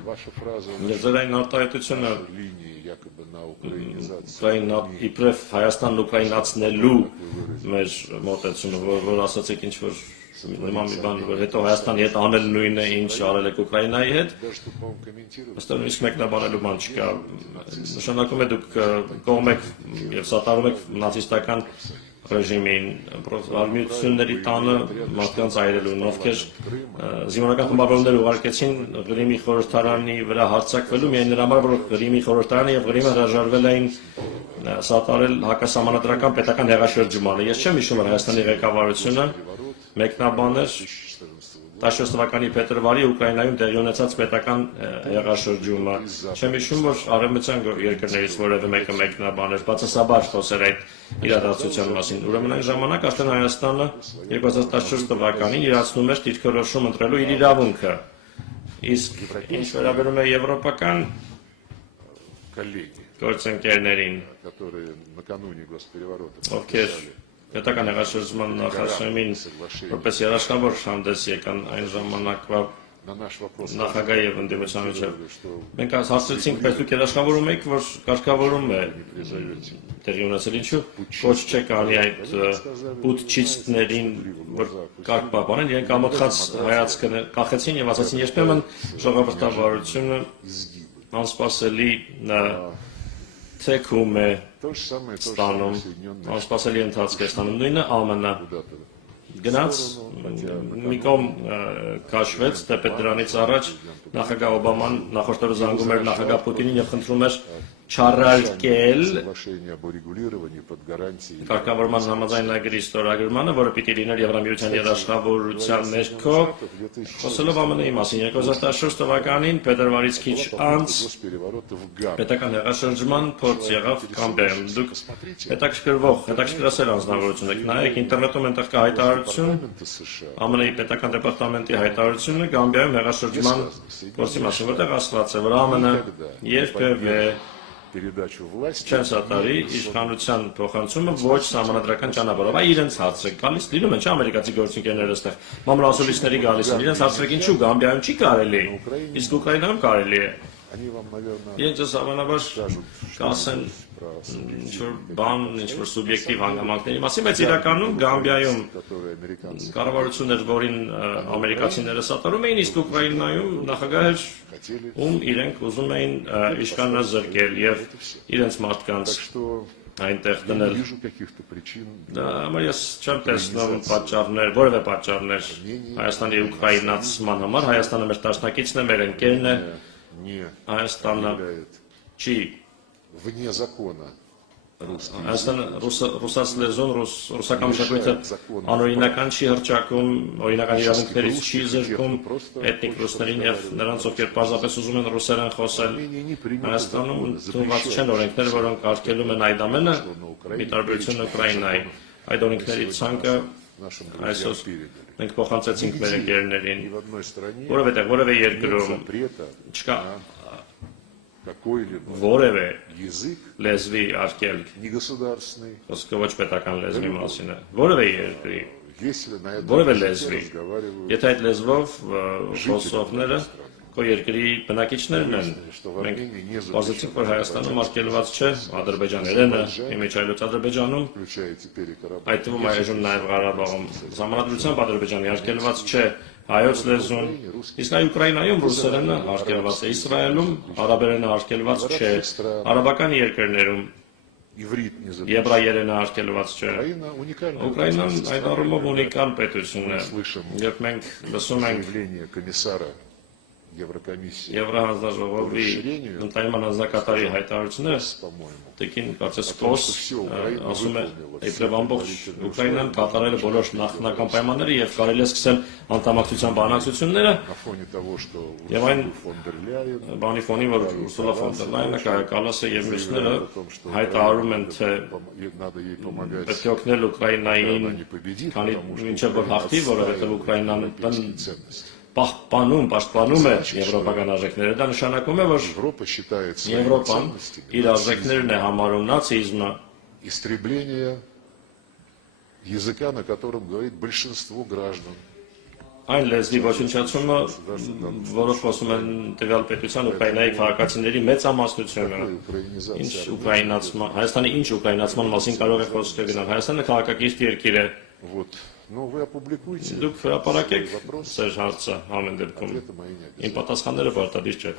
Ձեր այն արտահայտությունը իբրև Հայաստանն ուկրաինացնելու մեր մոտեցումը, որ ասացիք ինչ-որ նման մի բան, որ հետո Հայաստանի հետ անել նույնը, ինչ արել եք Ուկրաինայի հետ, ըստեղ իսկ մեկնաբանելու բան չկա, նշանակում է դուք կողմ եք և սատարում եք նացիստական ռեժիմին, արմիությունների տանը մարդկանց այրելուն, ովքեր զինվորական խմբավորումներ ուղարկեցին Ղրիմի խորհրդարանի վրա հարձակվելու միայն նրա համար, որ Ղրիմի խորհրդարանը և Ղրիմը հրաժարվել էին սատարել հակասահմանադրական պետական հեղաշրջմանը։ Ես չեմ հիշում, որ Հայաստանի ղեկավարությունը մեկնաբաներ 14 թվականի փետրվարի Ուկրաինայում տեղի ունեցած պետական հեղաշրջումը։ Չեմ հիշում, որ արևմտյան երկրներից որևէ մեկը մեկնաբաներ, բացասաբար խոսեր այդ իրադարձության մասին։ Ուրեմն այն ժամանակ արդեն Հայաստանը 2014 թվականին իրացնում էր դիրքորոշում ընտրելու իր իրավունքը։ Իսկ ինչ վերաբերում է եվրոպական գործընկերներին, ովքեր պետական հեղաշրջման նախաշեմին որպես երաշխավոր հանդես եկան այն ժամանակվա նախագահի և ընդդիմության միջև։ Մենք հասցրեցինք, բայց դուք երաշխավորում եք, որ կարգավորում է տեղի ունեցել, ինչու ոչ չեք անի այդ պուտչիստներին, որ կարգ պահպանեն, իրենք ամոթխած հայացքը կախեցին և ասացին, երբեմն ժողովրդավարությունը անսպասելի թեքում է ստանում, անսպասելի ընթացք է ստանում, նույնը ԱՄՆ-ը գնաց, մի կողմ քաշվեց, թեպետ դրանից առաջ նախագահ Օբաման նախորդ օրը զանգում էր նախագահ Պուտինին և խնդրում էր չառարկել կարգավորման համաձայնագրի ստորագրմանը, որը պիտի լիներ Եվրամիության երաշխավորության ներքո, խոսելով ԱՄՆ-ի մասին 2014 թվականին փետրվարից քիչ անց պետական հեղաշրջման փորձ եղավ Գամբիայում։ Դուք հետաքրքրասեր անձնավորություն եք, նայեք ինտերնետում այնտեղ կա հայտարարություն, ԱՄՆ-ի պետական դեպարտամենտի հայտարարությունը Գամբիայում հեղաշրջման փորձի մասին, որտեղ ասված է, որ ԱՄՆ-ը երբևէ չեն սատարի իշխանության փոխանցումը ոչ սահմանադրական ճանապարհով, այ իրենց հարցը գալիս լինում են, չէ՞ ամերիկացի գործընկերները այստեղ մամլոասուլիսների գալիս են, իրենց հարցը ինչու Գամբիայում չի կարելի, իսկ Ուկրաինայում կարելի է։ Իրենք հավանաբար կասեն ինչ-որ բան, ինչ-որ սուբյեկտիվ հանգամանքների մասին, բայց իրականում Գամբիայում կառավարություն էր, որին ամերիկացիները սատարում էին, իսկ Ուկրաինայում նախագահ էր, ում իրենք ուզում էին իշխանազրկել և իրենց մարդկանց այնտեղ դնել։ Դա համար ես չեմ տեսնում պատճառներ, որևէ պատճառներ Հայաստանի ուկրաինացման համար, Հայաստանը մեր դաշնակիցն է, մեր ընկերն է, Հայաստանը չի Հայաստանը ռուսաց լեզուն, ռուսական մշակույթը անօրինական չի հռչակում, օրինական իրավունքներից չի զրկում էթնիկ ռուսներին և նրանց, ովքեր պարզապես ուզում են ռուսերեն խոսել։ Հայաստանում ընդունված չեն օրենքներ, որոնք արգելում են այդ ամենը, ի տարբերություն Ուկրաինայի։ Այդ օրենքների ցանկը այսօր մենք փոխանցեցինք մեր ընկերներին, որովհետև որևէ երկրում չկա որևէ լեզվի արգելք, խոսքը ոչ պետական լեզվի մասին է, որևէ երկրի, որևէ լեզվի, եթե այդ լեզվով խոսողները քո երկրի բնակիչներն են, մենք բազեցինք, որ Հայաստանում արգելված չէ ադրբեջաներենը, իմիջայլոց Ադրբեջանում, այդ թվում այժմ նաև Ղարաբաղում, ժամանակությամբ Ադրբեջանի արգելված չէ հայոց լեզուն, իսկ այ Ուկրաինայում ռուսերենը արգելված է, Իսրայելում արաբերենը արգելված չէ, արաբական երկրներում եբրայերենը արգելված չէ։ Ուկրաինան այդ առումով ունիկալ պետություն է, երբ մենք լսում ենք Եվրահանձնաժողովի ընդայնման հանձնակատարի հայտարարությունները, տեկին կարծես կոս ասում է, իբրև ամբողջ Ուկրաինան կատարել է բոլոր նախնական պայմանները և կարելի է սկսել անդամակցության բանակցությունները, և այն բանի ֆոնի, որ Ուրսուլա ֆոն դեր Լայենը, Կայա Կալասը և մյուսները հայտարարում են, թե պետք է օգնել Ուկրաինային, քանի մինչև որ հաղթի, որովհետև Ուկրաինան պաշտպանում է եվրոպական արժեքները, դա նշանակում է, որ Եվրոպան իր արժեքներն է համարում նացիզմը, Այն լեզվի ոչնչացումը, որով խոսում են տվյալ պետության Ուկրաինայի քաղաքացիների մեծամասնությունը, ինչ ուկրաինացման, Հայաստանի ինչ ուկրաինացման մասին կարող է խոսքը գնալ։ Հայաստանը քաղաքակիրթ երկիր է։ Вот. Но вы опубликуйте. Դուք հրապարակեք ձեր հարցը ամեն դեպքում։ Իմ պատասխանները պարտադիր չէ։